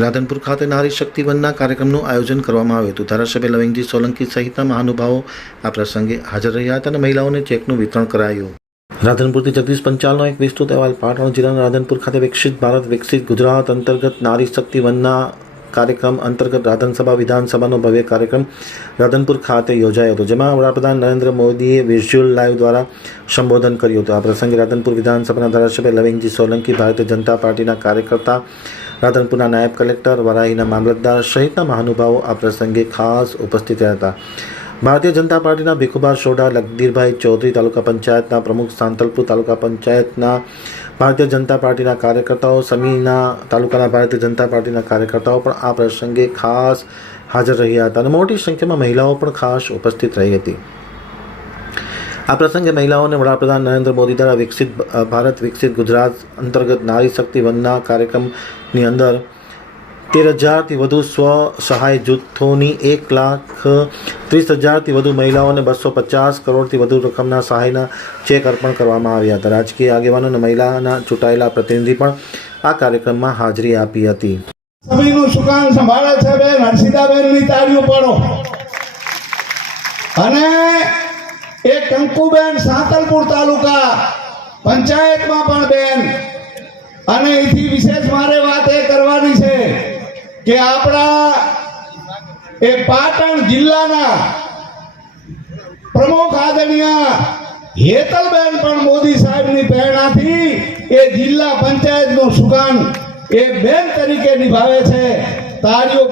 રાધનપુર ખાતે નારી શક્તિ વનના કાર્યક્રમનું આયોજન કરવામાં આવ્યું હતું. ધારાસભ્ય લવિંગજી સોલંકી સહિતના મહાનુભાવો આ પ્રસંગે હાજર રહ્યા હતા અને મહિલાઓને ચેકનું વિતરણ કરાયું. રાધનપુરથી જગદીશ પંચાલનો એક વિસ્તૃત અહેવાલ પાટણ જિલ્લાના રાધનપુર ખાતે વિકસિત ભારત, વિકસિત ગુજરાત અંતર્ગત નારી શક્તિ વનના કાર્યક્રમ અંતર્ગત રાધનસભા વિધાનસભાનો ભવ્ય કાર્યક્રમ રાધનપુર ખાતે યોજાયો હતો, જેમાં વડાપ્રધાન નરેન્દ્ર મોદીએ વિઝ્યુઅલ લાઈવ દ્વારા સંબોધન કર્યું હતું. આ પ્રસંગે રાધનપુર વિધાનસભાના ધારાસભ્ય લવિંગજી સોલંકી, ભારતીય જનતા પાર્ટીના કાર્યકર્તા રાધનપુરના નાયબ કલેક્ટર વરાહીના મામલતદાર સહિતના મહાનુભાવો આ પ્રસંગે ખાસ ઉપસ્થિત રહ્યા હતા. ભારતીય જનતા પાર્ટીના ભીખુભા સોડા લગદીરભાઈ ચૌધરી તાલુકા પંચાયતના પ્રમુખ સાંતલપુર તાલુકા પંચાયતના ભારતીય જનતા પાર્ટીના કાર્યકર્તાઓ, સમીના તાલુકાના ભારતીય જનતા પાર્ટીના કાર્યકર્તાઓ પણ આ પ્રસંગે ખાસ હાજર રહ્યા હતા અને મોટી સંખ્યામાં મહિલાઓ પણ ખાસ ઉપસ્થિત રહી હતી. આ પ્રસંગે મહિલાઓને વડાપ્રધાન નરેન્દ્ર મોદી દ્વારા વિકસિત ભારત વિકસિત ગુજરાત અંતર્ગત નારી શક્તિ વનના કાર્યક્રમની અંદર તેર હજારથી વધુ સ્વ સહાય જૂથોની એક લાખ ત્રીસ હજારથી વધુ મહિલાઓને બસો પચાસ કરોડથી વધુ રકમના સહાયના ચેક અર્પણ કરવામાં આવ્યા હતા. રાજકીય આગેવાનો અને મહિલાના ચૂંટાયેલા પ્રતિનિધિ પણ આ કાર્યક્રમમાં હાજરી આપી હતી. સંભાળે છે બેન? હર્ષિતાબેનની તાળીઓ પાડો. અને એ કંકુબેન સાંતલપુર તાલુકા પંચાયતમાં પણ બેન. અને એથી વિશેષ મારે વાત એ કરવાની છે કે આપણા એ પાટણ જિલ્લાના પ્રમુખ આદરણીય હેતલબેન પણ મોદી સાહેબની પ્રેરણાથી એ જિલ્લા પંચાયતનું સુકાન એ બેન તરીકે નિભાવે છે. તાળીઓ